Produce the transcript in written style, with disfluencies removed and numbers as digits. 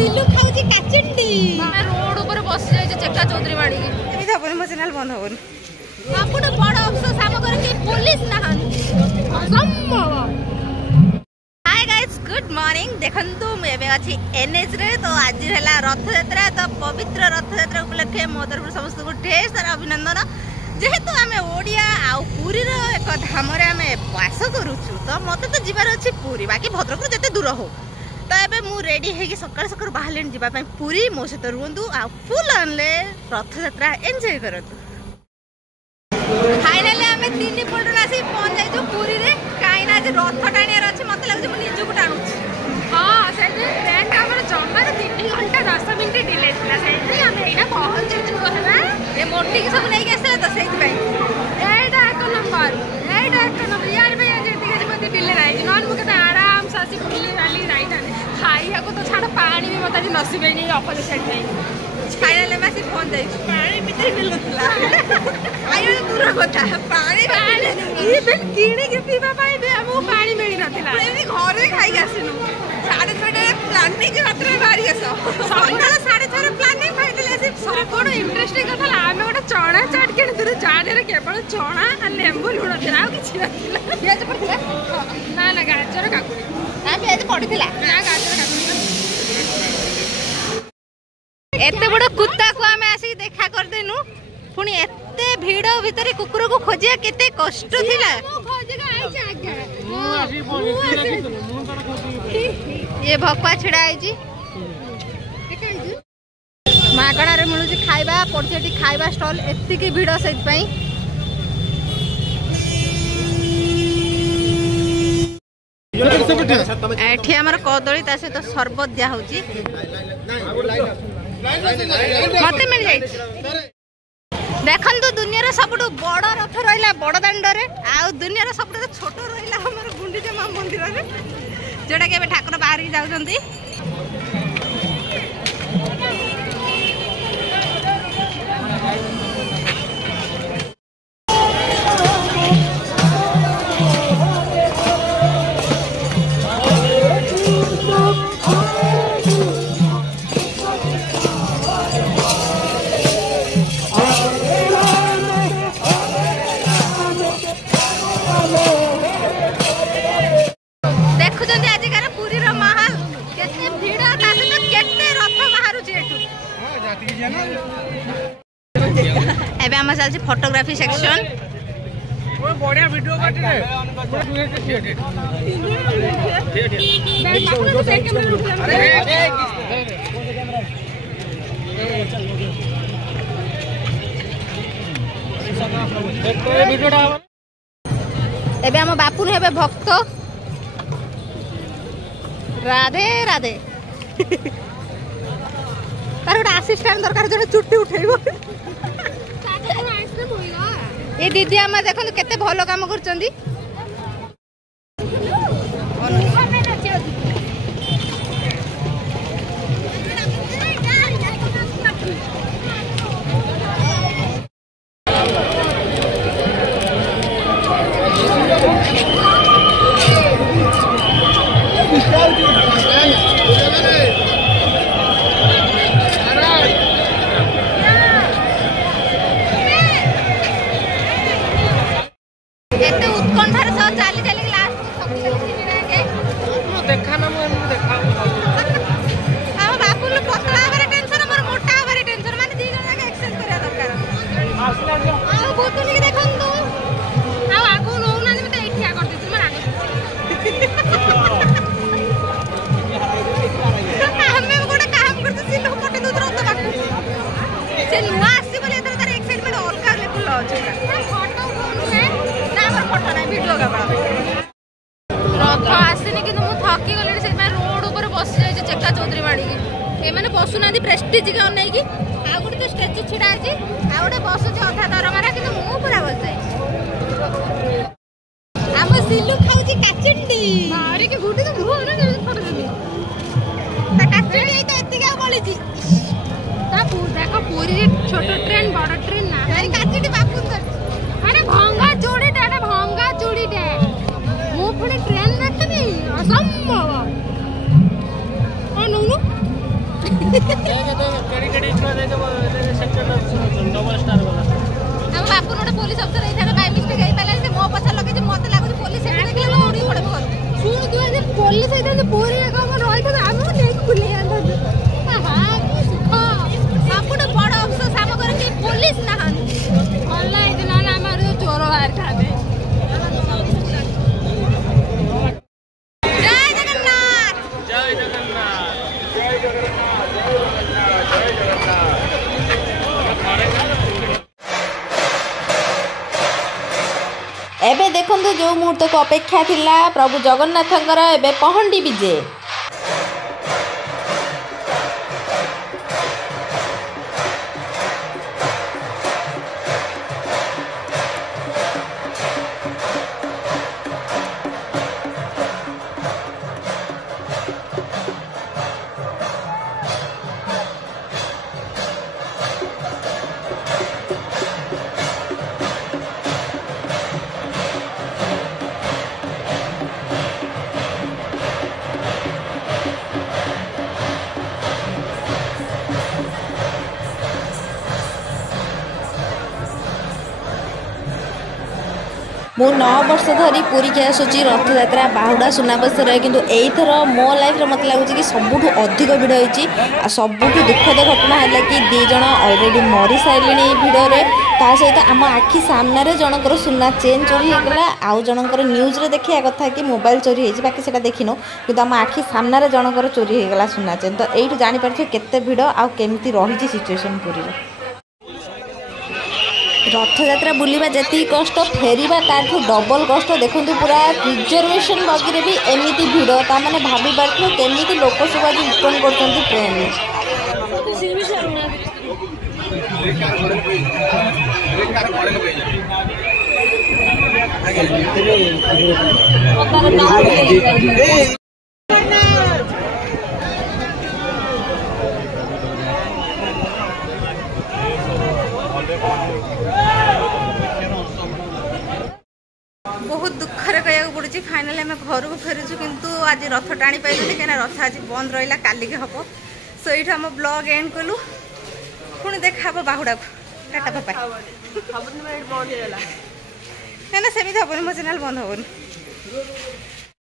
सिलु खाउची काचंडी मैं रोड ऊपर बस जाय चेका चौधरी बाड़ी एमी थापन मो चैनल बंद होबन आपन बड़ अफसोस हम करे कि पुलिस नहन असंभव। हाय गाइस गुड मॉर्निंग देखंतु मैं एबे अछि एनएच रे तो आज हला रथ यात्रा तो पवित्र रथ यात्रा उपलक्षे मो तरफ समस्त को ढेर सारा अभिनंदन जेहेतु आम ओडिया आउ पुरी रो एक धाम रे आम वास करूछु तो मते तो जीवार अछि पुरी बाकी भद्रक जते दूर हो तो एबे मु रेडी हेगी सकाळ सकाळ बाहलेन जीवा पई पुरी मो सहित रुहंतु आ फुल अनले रथ यात्रा एन्जॉय करतु। फाइनली आम तीन पटन आसी पहुंच जाइछु पुरी रे काइना जे रथ टाणियार अछि मते लागु जे मु निजु को टाणुछि। हां से जे ट्रेन हमर जम्मा 3 घंटा 10 मिनिट डिले थिला से हम एना पहुंच जाइछु हना ए मोटी के सब नै के आसे तो सेति पई एटा एक नंबर यार भैया जे दिगे मते डिले राई नॉन मु के आराम से आसी पुली वाली राई ना खाइया को तो छाड़ पानी भी मते नसीबे नै अपोजिट साइड में फाइनली मासी पहुंच जाइछु पानी भीतर मिलुतला आयो दूर कथा पानी ये बेन किणी के पीबा पाई बे हमो पानी मिली नथिला एनी घरे खाई आसिनु 6:30 प्लानिंग के रात्रे बारी आसो सकाळ 6:30 प्लानिंग फाइनली से सबोड इंटरेस्टिंग कथा आमे गोटे चणा चाट के दूर जाने रे केवल चणा आ लेंबू लुण थिला किछि नथिला प्याज पड़थिला ना ना गाजर काकुड़ी ना प्याज पड़थिला ना गाजर काकुड़ी एते बड़ कुत्ता को आमे आसी देखा कर देनु पुनी एते भीड़ भितर कुकुर को खोजिया केते कष्ट थिला ये भक्वा छिड़ा आइजी मागणा रे मिलुची खाइबा पड़छेटी खाइबा स्टॉल एत्ती की भीड़ सहित पई एठी हमर कदली ता से तो शरबत दिया होची मते मिल जाई देखन तो दुनिया रे सबटु बड़ रथ रहिला बड़ दांड रे आ दुनिया रे सबटु छोट रहिला हमर गुंडीचा मा मंदिर रे जेडा के ठाकुर बाहर की जाउछंती। एबे हम चलछि फोटोग्राफी सेक्शन बढ़िया वीडियो काटी रे एबे हम बापू ने हेबे भक्त राधे राधे तार गोटे असिस्टेंट दरकार जो चुट्टी उठेबो ये दीदी आम देखो केते भलो काम करचंदी रथ आसनी कि थकी गले से रोड ऊपर बस जाए चेका चौधरी बाड़ी एमाने बसुना प्रेस्टिज के अनेक आ गोटे तो स्टेचू छिड़ा अच्छी आ गोटे बसुचे अधा दरमारा कि मु पूरा बस जाए आम सिलु खाउची काचंडी मारे के गुटी तो मुह ना फोटो देबी ता काचंडी तो एतिका गळीची ता देखो पूरी छोट ट्रेन बड़ ट्रेन ना अरे काचंडी बापू अरे भंगा जोड़ी टा भंगा जोड़ी टा मु पुणी ट्रेन देखनी असंभव ओ नुनु देखंतु जो मुहूर्त को अपेक्षा थिला प्रभु जगन्नाथंकर एबे पहंडी विजे। मु 9 वर्ष धरी पुरी के आसूची रथयात्रा बाहुड़ा सुनाबस किंतु एथर मो लाइफ मत लगुच कि सबुठ अधिक भिड़ होती। सबुठ दुखद घटना है कि 2 जन अलरेडी मरी सारे भिड़े ता सहित आम आखि सामने जनकर सुना चेन चोरी होगा आउ जनकर न्यूज रे देखा कथा कि मोबाइल चोरी होती बाकी से देखिनु कि आम आखि सामने जनकर चोरी होगा सुना चेन। तो यू जापर केते भिड़ आमती रही सिचुएसन पुरी रथयात्रा बुलवा जी कष्ट फेरवा ताठू डबल कष्ट देखु पूरा रिजर्वेशन बगी भी एमती भिड़ ताने भाभी पार्थ केमी लोक सब आज रिटर्न कर ट्रेन बहुत दुखर कह पड़ी फाइनाली आम घर को फेरुचु किंतु आज रथ टाणी पाइलुनि कहीं रथ आज बंद रहा काली के हम सो ये आम ब्लॉग एंड कलु पुणी देखा बाहुड़ा को टाटा पापा ना सेमती हेनी मो चैनल बंद हेनी।